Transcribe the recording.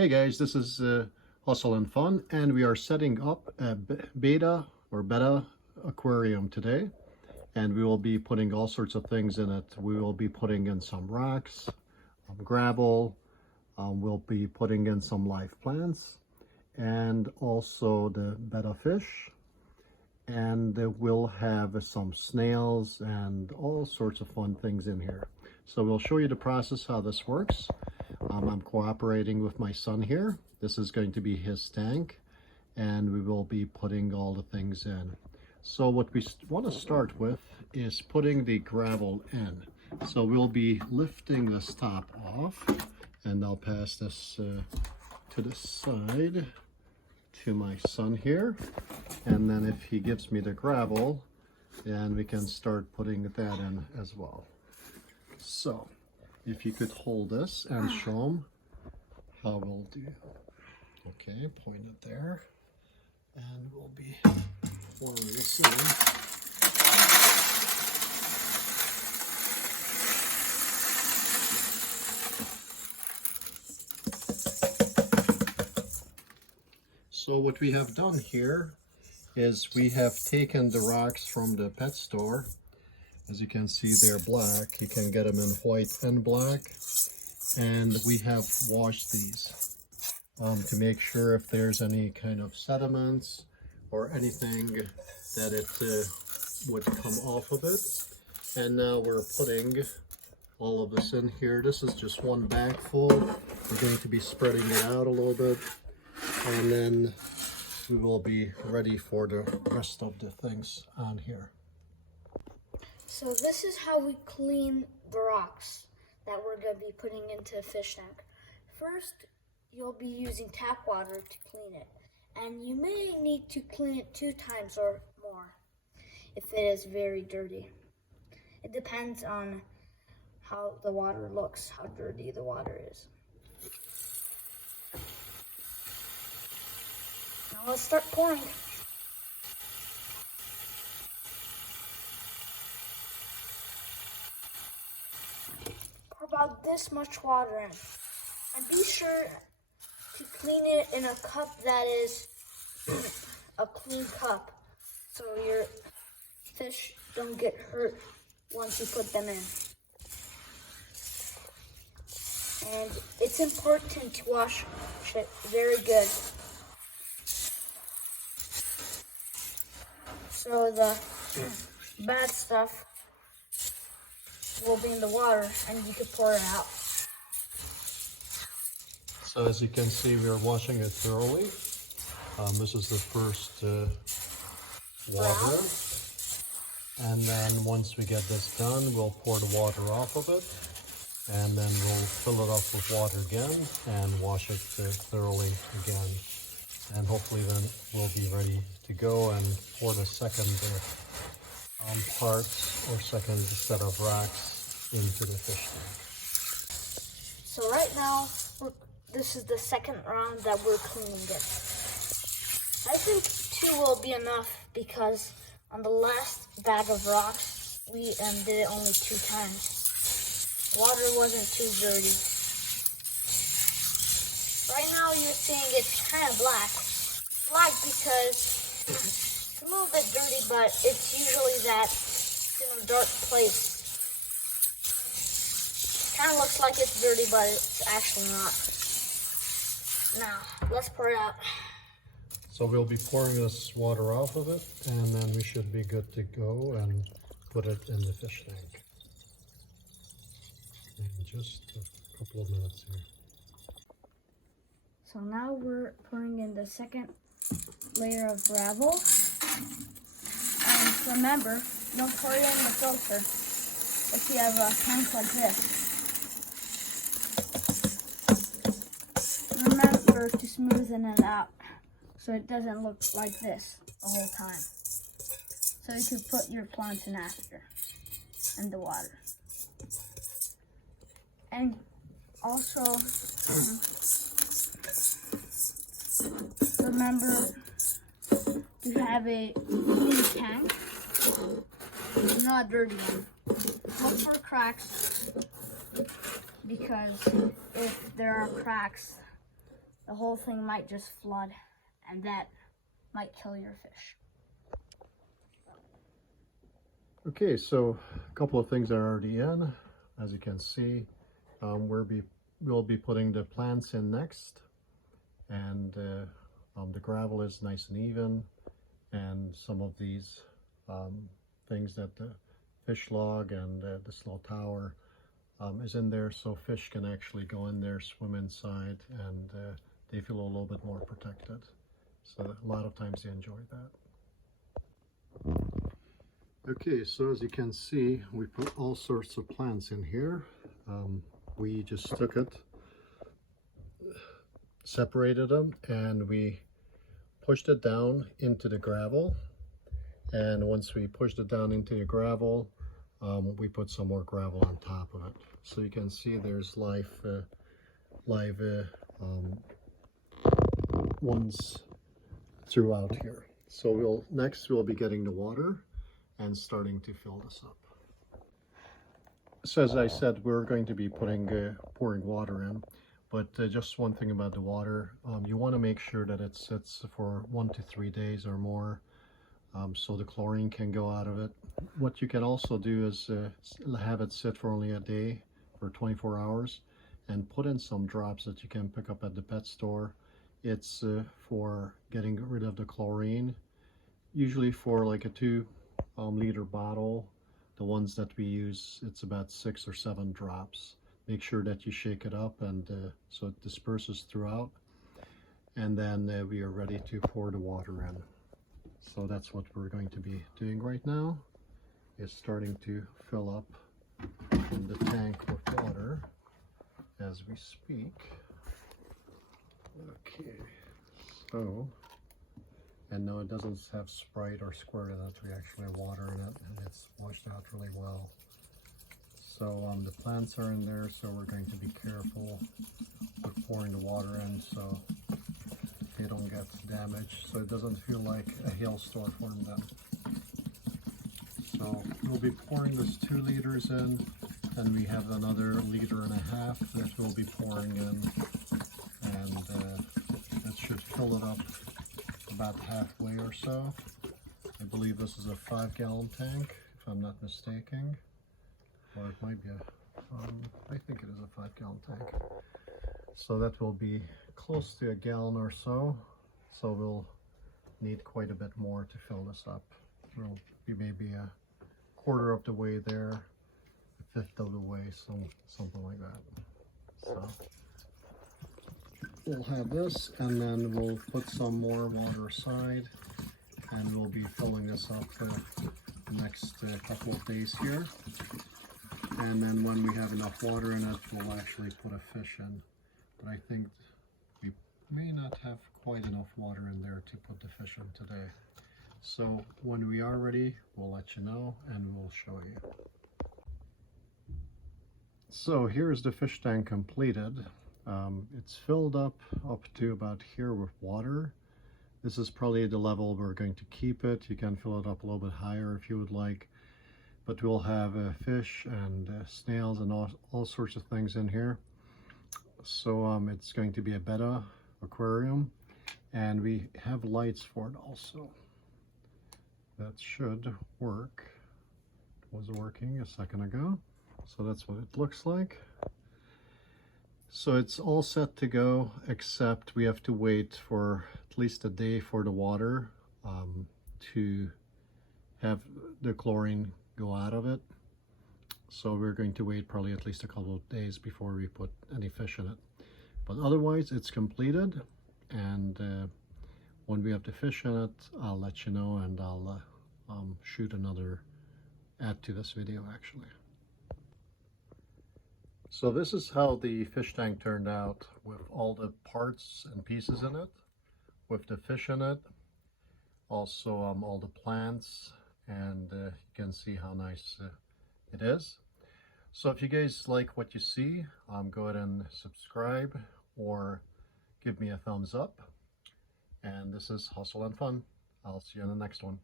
Hey guys, this is Hustle and Fun, and we are setting up a beta aquarium today, and we will be putting all sorts of things in it. We will be putting in some rocks, gravel, we'll be putting in some live plants, and also the betta fish, and we'll have some snails and all sorts of fun things in here. So we'll show you the process, how this works. I'm cooperating with my son here. This is going to be his tank, and we will be putting all the things in. So what we want to start with is putting the gravel in. So we'll be lifting this top off, and I'll pass this to the side to my son here. And then if he gives me the gravel, then we can start putting that in as well. So if you could hold this and show them how we'll do. Okay, point it there, and we'll be pouring this in. So what we have done here is we have taken the rocks from the pet store. As you can see, they're black. You can get them in white and black. And we have washed these to make sure if there's any kind of sediments or anything that it would come off of it. And now we're putting all of this in here. This is just one bag full. We're going to be spreading it out a little bit. And then we will be ready for the rest of the things on here. So this is how we clean the rocks that we're going to be putting into a fish tank. First, you'll be using tap water to clean it. And you may need to clean it 2 times or more if it is very dirty. It depends on how the water looks, how dirty the water is. Now let's start pouring. About this much water in, and be sure to clean it in a cup that is a clean cup so your fish don't get hurt once you put them in. And it's important to wash it very good so the bad stuff will be in the water and you can pour it out. So as you can see, we are washing it thoroughly. This is the first water. And then once we get this done, we'll pour the water off of it. And then we'll fill it up with water again and wash it thoroughly again. And hopefully then we'll be ready to go and pour the second part or second set of rocks into the fish tank. So right now, this is the second round that we're cleaning it. I think 2 will be enough because on the last bag of rocks, we did it only 2 times. Water wasn't too dirty. Right now you're seeing it's kind of black. Black because it's a little bit dirty, but it's usually that in a dark place. Kind of looks like it's dirty, but it's actually not. Now, let's pour it out. So we'll be pouring this water off of it, and then we should be good to go and put it in the fish tank. In just a couple of minutes here. So now we're pouring in the second layer of gravel. And remember, don't pour it in the filter if you have a tank like this. Remember to smoothen it out so it doesn't look like this the whole time. So you can put your plants in after in the water. And also remember to have a clean tank, not a dirty one. Look for cracks because if there are cracks, the whole thing might just flood, and that might kill your fish. Okay, so a couple of things are already in. As you can see, we'll be putting the plants in next, and the gravel is nice and even, and some of these things that the fish log and this little tower is in there, so fish can actually go in there, swim inside, and they feel a little bit more protected. So a lot of times they enjoy that. Okay, so as you can see, we put all sorts of plants in here. We just took it, separated them, and we pushed it down into the gravel. And once we pushed it down into the gravel, we put some more gravel on top of it. So you can see there's live ones throughout here. So we'll be getting the water and starting to fill this up. So as I said, we're going to be pouring water in, but just one thing about the water, you want to make sure that it sits for 1 to 3 days or more, so the chlorine can go out of it. What you can also do is have it sit for only a day, for 24 hours, and put in some drops that you can pick up at the pet store. It's for getting rid of the chlorine, usually for like a 2 liter bottle. The ones that we use, it's about 6 or 7 drops. Make sure that you shake it up and so it disperses throughout, and then we are ready to pour the water in. So that's what we're going to be doing right now. It's starting to fill up in the tank with water as we speak. Okay, so, and no, it doesn't have Sprite or squirt in it. We actually have water in it, and it's washed out really well. So the plants are in there, so we're going to be careful with pouring the water in so they don't get damaged, so it doesn't feel like a hailstorm on them. So we'll be pouring this 2 liters in, and we have another 1.5 liters that we'll be pouring in, and that should fill it up about halfway or so. I believe this is a 5-gallon tank, if I'm not mistaken, or it might be I think it is a 5-gallon tank. So that will be close to 1 gallon or so. So we'll need quite a bit more to fill this up. We'll be maybe a 1/4 of the way there, 1/5 of the way, something like that. So we'll have this, and then we'll put some more water aside, and we'll be filling this up the next couple of days here. And then when we have enough water in it, we'll actually put a fish in. But I think we may not have quite enough water in there to put the fish in today. So when we are ready, we'll let you know and we'll show you. So here's the fish tank completed. It's filled up to about here with water. This is probably the level we're going to keep it. You can fill it up a little bit higher if you would like. But we'll have fish and snails and all sorts of things in here. So it's going to be a betta aquarium, and we have lights for it also. That should work. It was working a second ago. So that's what it looks like. So it's all set to go, except we have to wait for at least a day for the water to have the chlorine go out of it. So we're going to wait probably at least a couple of days before we put any fish in it. But otherwise it's completed, and when we have the fish in it, I'll let you know, and I'll shoot another add to this video actually. So this is how the fish tank turned out, with all the parts and pieces in it, with the fish in it, also all the plants, and you can see how nice it is. So if you guys like what you see, go ahead and subscribe or give me a thumbs up. And this is Hustle and Fun. I'll see you in the next one.